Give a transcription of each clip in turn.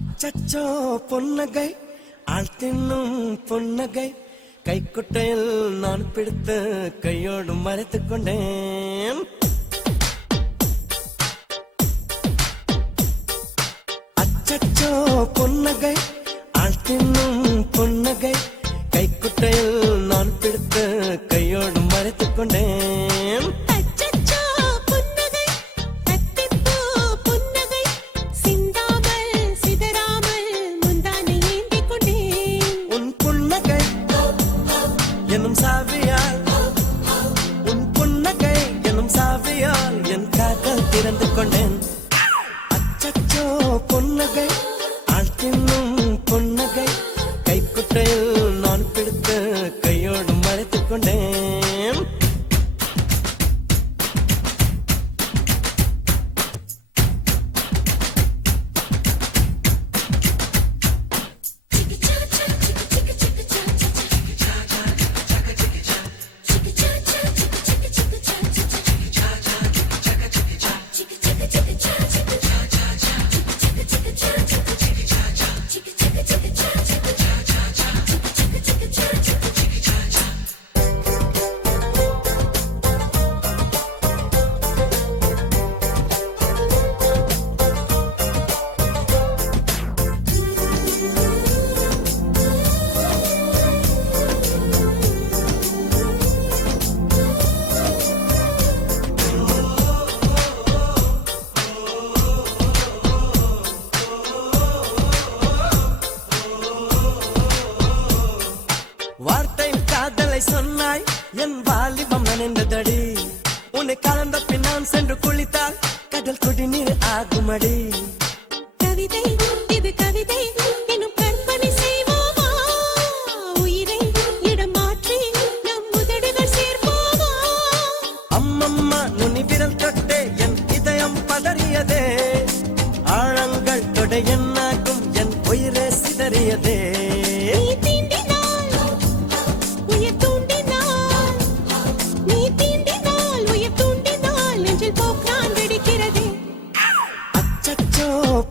அச்சச்சோ பொன்னகை ஆள் தின்னும் பொன்னகை கைக்குட்டையில் நான் பிடித்து கையோடு மறைத்துக் கொண்டேன். அச்சச்சோ பொன்னகை ஆள் தின்னும் பொன்னகை கைக்குட்டையில் நான் பிடித்து கையோடு மறைத்துக் கொண்டேன். எனும் சாவியால் உன் புன்னகை எனும் சாவியால் என் காதல் திறந்து கொண்டேன். அச்சச்சோ பொன்னகை ஆள் தின்னும் பொன்னகை கைக்குட்டையில் நான் பிடித்து கையோடு மறைத்துக் கொண்டேன். வார்த்தை காதலை சொன்னாய் என் வாலிபம் நனைந்ததடி. உன்னை கலந்த பின் நான் சென்று குளித்தால் கடல் குடிநீர் ஆகுமடி. கவிதை இது கவிதை எனும் கற்பனை செய்வோமா, உயிரை இடம் மாற்றி நம் உதடுகள் சேர்ப்போமா. அம்மம்மா நுனி விரல் தொட்டே என் இதயம் பதறியதே, ஆழங்கள் தொட என்னாகும் என் உயிரே சிதறியதே.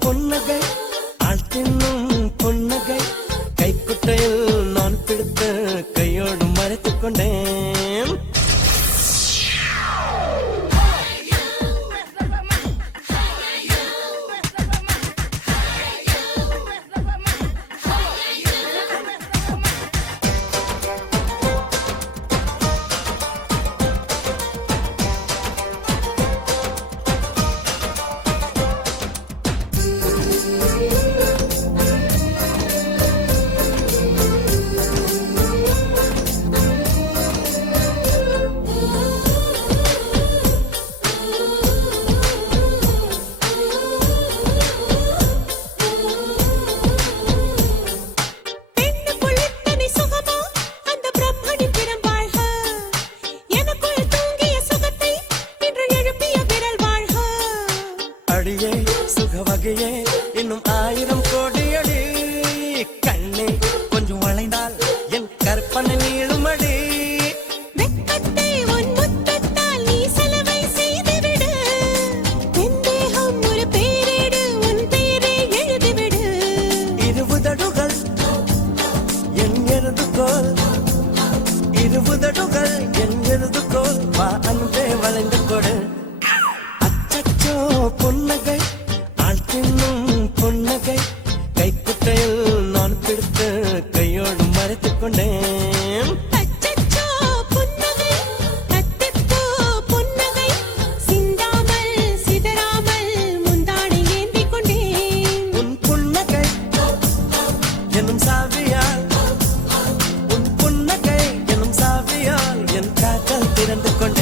பொன்னகை ஆள் தின்னும் பொன்னகை கைக்குட்டையில் நான் பிடித்து கையோடு மறைத்துக் கொண்டேன். அடியே சுகவகையே இன்னும் 1000 கோடி அடி. கண்ணே கொஞ்சம் வளைந்தால் என் கற்பனை நீளுமடி. வெட்கத்தை உன் முத்தத்தால் நீ செலவை செய்துவிடு. என் தேகம் ஒரு பேரேடு, உன் பேரை எழுதிவிடு. இருபுதடுகள் என் எழுதுகோல், இருபுதடுகள் என் எழுதுகோல், வா அன்பே வளைந்து கொடு. அச்சச்சோ பொன்னகை ஆள் தின்னும் பொன்னகை கைக்குட்டையில் நான் பிடித்து கையோடு மறைத்துக் கொண்டேன். அச்சச்சோ புன்னகை அத்திப்பூ புன்னகை சிந்தாமல் சிதறாமல் முந்தானை ஏந்திக் கொண்டேன். உன் புன்னகை எனும் சாவியால் உன் புன்னகை எனும் சாவியால் என் காதல் திறந்து கொண்டேன்.